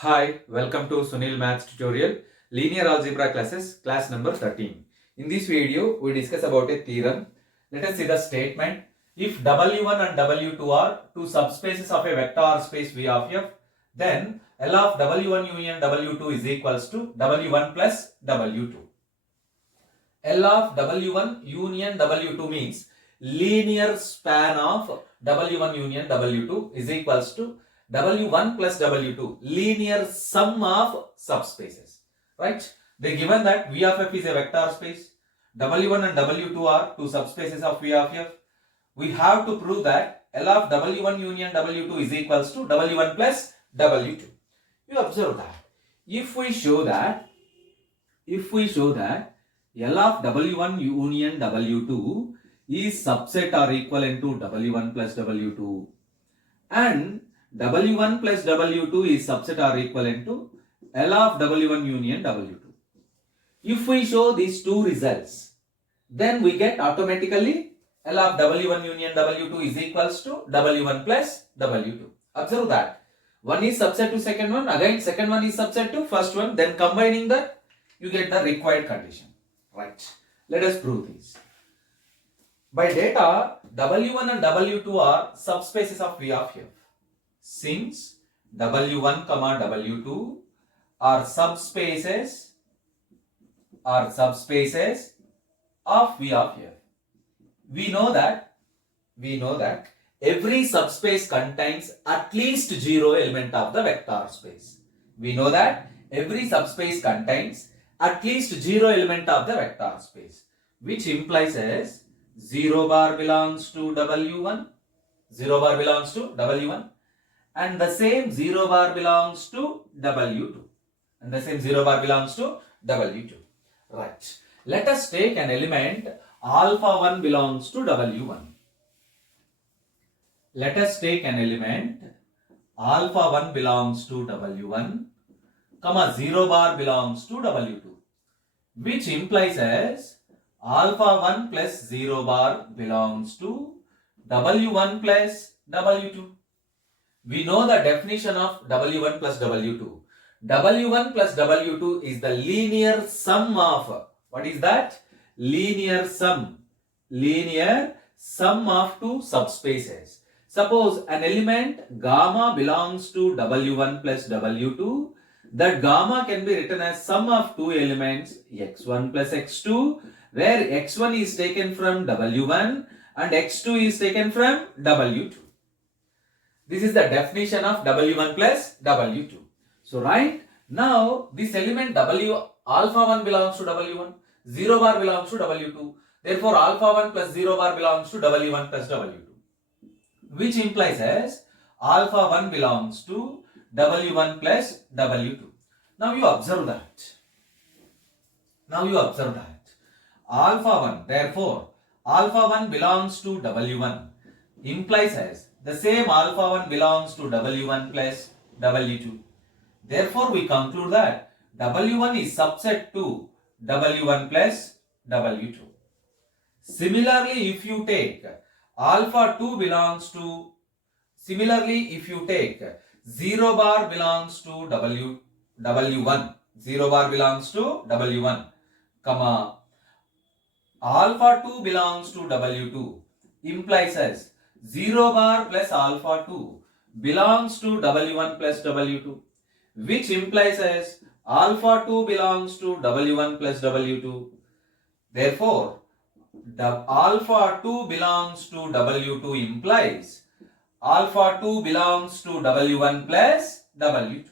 Hi, welcome to Sunil Maths tutorial, linear algebra classes, class number 13. In this video, we discuss about a theorem. Let us see the statement. If W1 and W2 are two subspaces of a vector space V of F, then L of W1 union W2 is equals to W1 plus W2. L of W1 union W2 means linear span of W1 union W2 is equals to W1 plus W2, linear sum of subspaces, right? They given that V of F is a vector space, W1 and W2 are two subspaces of V of F. We have to prove that L of W1 union W2 is equals to W1 plus W2. You observe that. If we show that L of W1 union W2 is subset or equivalent to W1 plus W2 and W1 plus W2 is subset or equivalent to L of W1 union W2. If we show these two results, then we get automatically L of W1 union W2 is equals to W1 plus W2. Observe that. One is subset to second one, again second one is subset to first one, then combining that you get the required condition. Right. Let us prove this. By data, W1 and W2 are subspaces of V of F. Since W1, W2 are subspaces of V of F. We know that every subspace contains at least zero element of the vector space. We know that every subspace contains at least zero element of the vector space, which implies as 0 bar belongs to W1, 0 bar belongs to W1, and the same 0 bar belongs to W2, and the same 0 bar belongs to W2. Right. Let us take an element alpha 1 belongs to W1. Let us take an element alpha 1 belongs to W1, comma 0 bar belongs to W2, which implies as alpha 1 plus 0 bar belongs to W1 plus W2. We know the definition of W1 plus W2. W1 plus W2 is the linear sum of, what is that? Linear sum of two subspaces. Suppose an element gamma belongs to W1 plus W2, that gamma can be written as sum of two elements x1 plus x2, where x1 is taken from W1 and x2 is taken from W2. This is the definition of W1 plus W2. So right now this element W alpha 1 belongs to W1, 0 bar belongs to W2. Therefore alpha 1 plus 0 bar belongs to W1 plus W2, which implies as alpha 1 belongs to W1 plus W2. Now you observe that. Alpha 1, therefore alpha 1 belongs to W1 implies as the same alpha 1 belongs to W1 plus W2. Therefore we conclude that W1 is subset to W1 plus W2. Similarly, if you take alpha 2 belongs to, if you take 0 bar belongs to W1, 0 bar belongs to W1, comma alpha 2 belongs to W2 implies as 0 bar plus alpha 2 belongs to W1 plus W2, which implies as alpha 2 belongs to W1 plus W2. Therefore, the alpha 2 belongs to W2 implies alpha 2 belongs to W1 plus W2.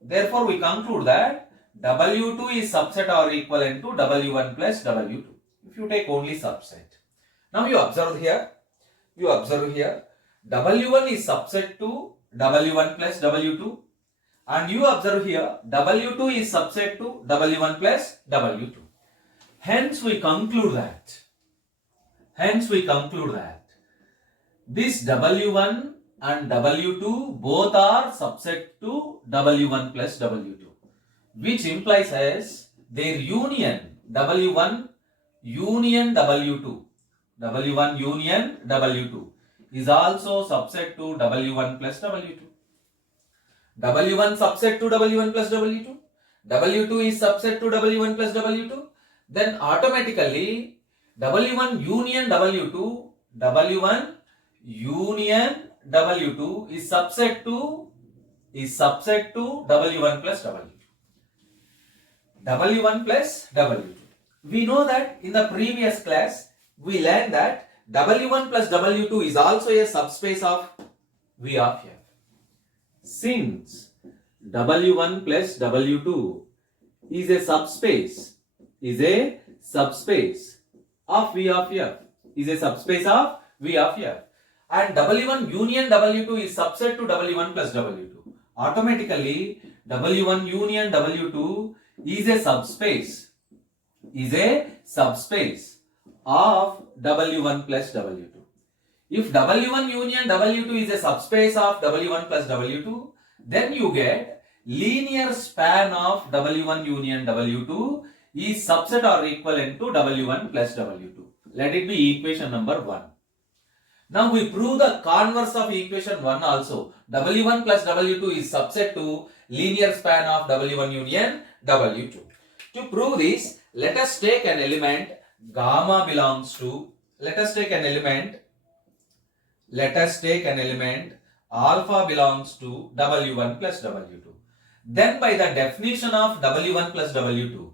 Therefore, we conclude that W2 is subset or equivalent to W1 plus W2. If you take only subset. Now you observe here, W1 is subset to W1 plus W2, and you observe here W2 is subset to W1 plus W2. Hence we conclude that this W1 and W2 both are subset to W1 plus W2, which implies as their union W1 union W2 is also subset to W1 plus W2. W1 subset to W1 plus W2. W2 is subset to W1 plus W2. Then automatically W1 union W2, W1 union W2 is subset to W1 plus W2. W1 plus W2. We know that in the previous class we learned that W1 plus W2 is also a subspace of V of F. Since W1 plus W2 is a subspace of V of F, and W1 union W2 is subset to W1 plus W2. Automatically W1 union W2 is a subspace of W1 plus W2. If W1 union W2 is a subspace of W1 plus W2, then you get linear span of W1 union W2 is subset or equivalent to W1 plus W2. Let it be equation number 1. Now we prove the converse of equation 1 also. W1 plus W2 is subset to linear span of W1 union W2. To prove this, let us take an element gamma belongs to, let us take an element alpha belongs to W1 plus W2. Then by the definition of W1 plus W2,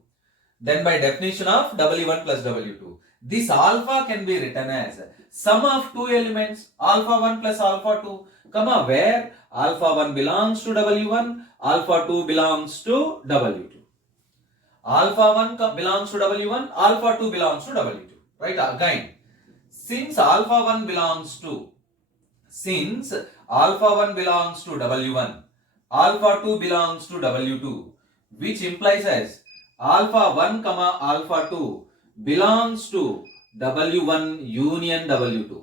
this alpha can be written as sum of two elements alpha 1 plus alpha 2, comma, where alpha 1 belongs to W1, alpha 2 belongs to W2. Alpha 1 belongs to W1, alpha 2 belongs to W2. Right, again, since alpha 1 belongs to W1, alpha 2 belongs to W2, which implies as alpha 1 comma alpha 2 belongs to W1 union W2.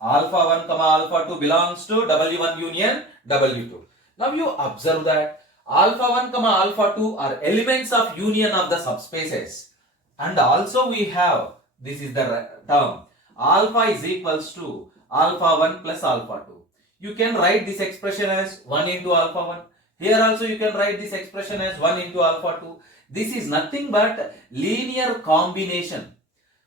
Alpha 1 comma alpha 2 belongs to W1 union W2. Now you observe that alpha 1 comma alpha 2 are elements of union of the subspaces, and also we have, this is the term, alpha is equals to alpha 1 plus alpha 2. You can write this expression as 1 into alpha 1. Here also you can write this expression as 1 into alpha 2. This is nothing but linear combination.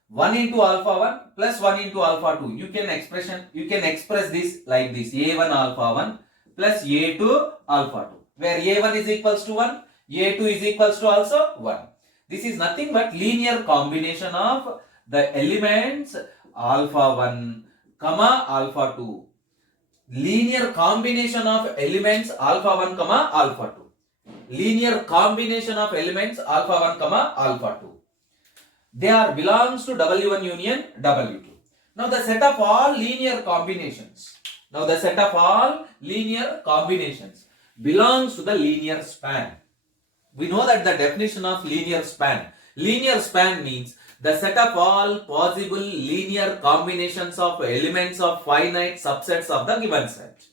1 into alpha 1 plus 1 into alpha 2. You can express this like this: a1 alpha 1 plus a2 alpha 2, where a1 is equals to 1, a2 is equals to also 1. This is nothing but linear combination of the elements alpha 1 comma alpha 2. Linear combination of elements alpha 1 comma alpha 2. Linear combination of elements alpha 1 comma alpha 2. They are belongs to W1 union W2. Now the set of all linear combinations belongs to the linear span. We know that the definition of linear span means the set of all possible linear combinations of elements of finite subsets of the given set.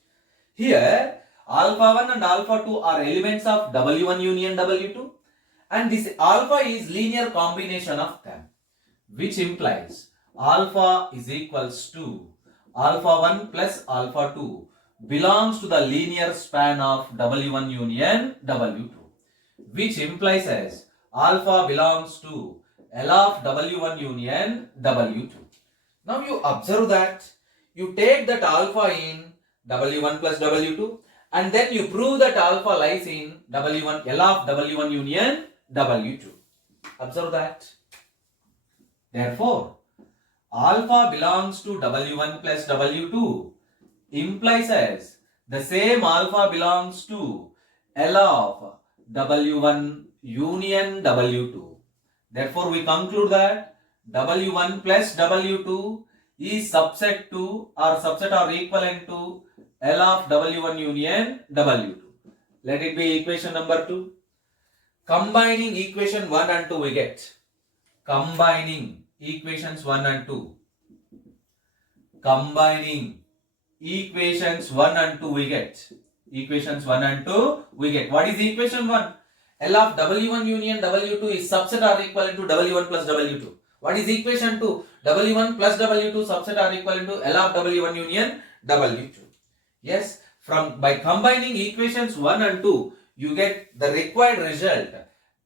Here alpha 1 and alpha 2 are elements of W1 union W2, and this alpha is linear combination of them, which implies alpha is equals to alpha 1 plus alpha 2 belongs to the linear span of W1 union W2, which implies as alpha belongs to L of W1 union W2. Now you observe that you take that alpha in W1 plus W2, and then you prove that alpha lies in W1, L of W1 union W2. Observe that. Therefore, alpha belongs to W1 plus W2 implies as the same alpha belongs to L of W1 union W2. Therefore, we conclude that W1 plus W2 is subset to or equivalent to L of W1 union W2. Let it be equation number 2. Combining equation 1 and 2 we get. Combining equations 1 and 2. Combining equations 1 and 2 we get. Equations 1 and 2 we get. What is equation 1? L of W1 union W2 is subset or equivalent to W1 plus W2. What is equation 2? W1 plus W2 subset or equivalent to L of W1 union W2. Yes, by combining equations 1 and 2, you get the required result.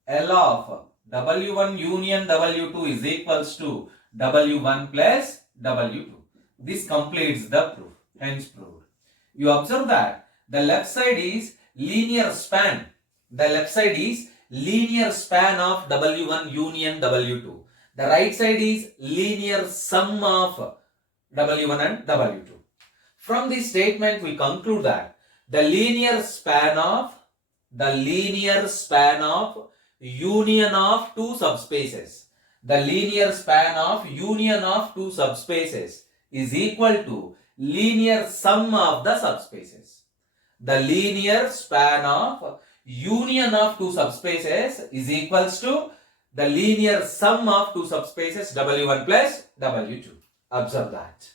L of W1 union W2 is equals to W1 plus W2. This completes the proof. Hence proved. You observe that the left side is linear span. The left side is linear span of W1 union W2. The right side is linear sum of W1 and W2. From this statement, we conclude that the linear span of union of two subspaces, the linear span of union of two subspaces is equal to linear sum of the subspaces. The linear span of union of two subspaces is equals to the linear sum of two subspaces W1 plus W2. Observe that.